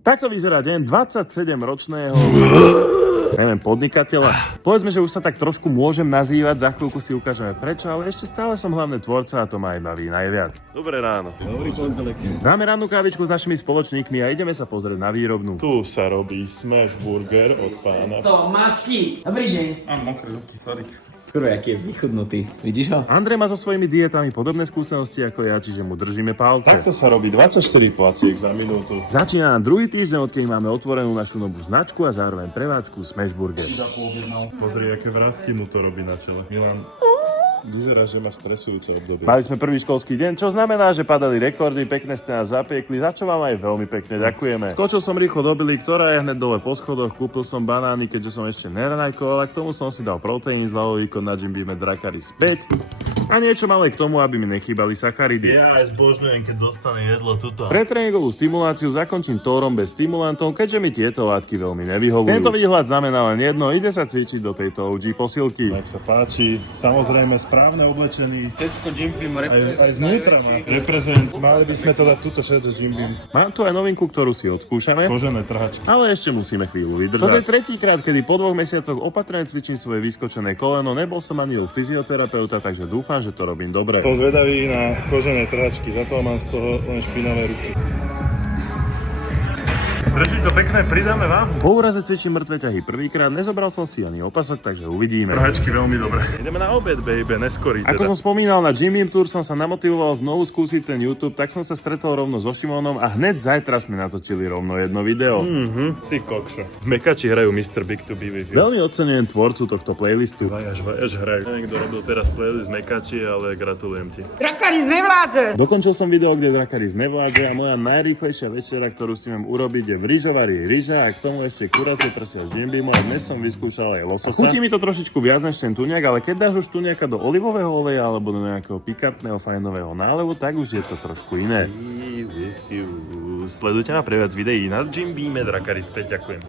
Takto vyzerá deň 27-ročného neviem, podnikateľa. Povedzme, že už sa tak trošku môžem nazývať, za chvíľku si ukážeme prečo, ale ešte stále som hlavný tvorca a to ma aj baví najviac. Dobré ráno. Dobrý pondelek. Dáme rannú kávičku s našimi spoločníkmi a ideme sa pozrieť na výrobnú. Tu sa robí smash burger od pána. Tomášky, dobrý deň. Mám mokré ruky, sorry. Skoro, aký je vychudnutý. Vidíš ho? Andrej má so svojimi dietami podobné skúsenosti ako ja, čiže mu držíme palce. Takto sa robí 24 placiek za minútu. Začína nám druhý týždeň, odkedy máme otvorenú našu novú značku a zároveň prevádzku Smash Burger. Pozri, aké vrásky mu to robí na čele. Milan, vyzerá, že má stresujúce obdobie. Mali sme prvý školský deň, čo znamená, že padali rekordy, pekne ste nás zapiekli, za čo vám aj veľmi pekne ďakujeme. Skočil som rýchlo do Billy, ktorá je hneď dole po schodoch, kúpil som banány, keďže som ešte neranajkoval, a k tomu som si dal proteín z hlavovýkon na Jim Beam Dracari späť. A niečo malé k tomu, aby mi nechýbali sacharidy. Ja aj zbožňujem, keď zostane jedlo tuto. Pre tréningovú stimuláciu zakončím tórom bez stimulantov, keďže mi tieto látky veľmi nevyhovujú. Tento výhľad znamená len jedno, ide sa cvičiť do tejto OG posilky. Ak sa páči, samozrejme správne oblečený. Tecko Jim Beam Aj znútra má reprezent. Mali by sme to dať túto šeť z Jim Beam. Mám tu aj novinku, ktorú si odskúšame. Kožené trhačky. Ale ešte musíme chvíľu vydržať. Toto je tretíkrát, kedy po 2 mesiacoch opatrne cvičím svoje vyskočené koleno. Nebol som ani u fyzioterapeuta, takže dúfam, že to robím dobre. Som zvedavý na kožené trhačky, zatiaľ mám z toho len špinavé ruky. Drží to pekné, pridáme váhu. Po úraze cvičím mŕtve ťahy prvýkrát, nezobral som si ani opasok, takže uvidíme. Trhačky veľmi dobre. Ideme na obed, baby, neskorý teda. Ako som spomínal, na Jim Beam Tour som sa namotivoval znovu skúsiť ten YouTube, tak som sa stretol rovno so Šimónom a hneď zajtra sme natočili rovno jedno video. Si kokšo. Mekači hrajú Mr. Big to be with you. Veľmi oceňujem tvorcu tohto playlistu. Vajaž hrajú. Neviem, kto robil teraz playlist Mekači, ale gratulujem ti. Drakaris nevládze! Dokončil som video, kde Drakaris nevládze a moja najrýchlejšia večera, ktorú si mám urobiť, je v rýžovarí ryža a k tomu ešte kuracie prsia s Jim Beamom a dnes som vyskúšal aj lososa. Chutí mi to trošičku viac než ten tuňak, ale keď dáš už tuňaka do olivového oleja alebo do nejakého pikantného fajnového nálevu, tak už je to trošku iné. Sledujte ma pre viac videí na Jim Beam Drakaris 5, ďakujem.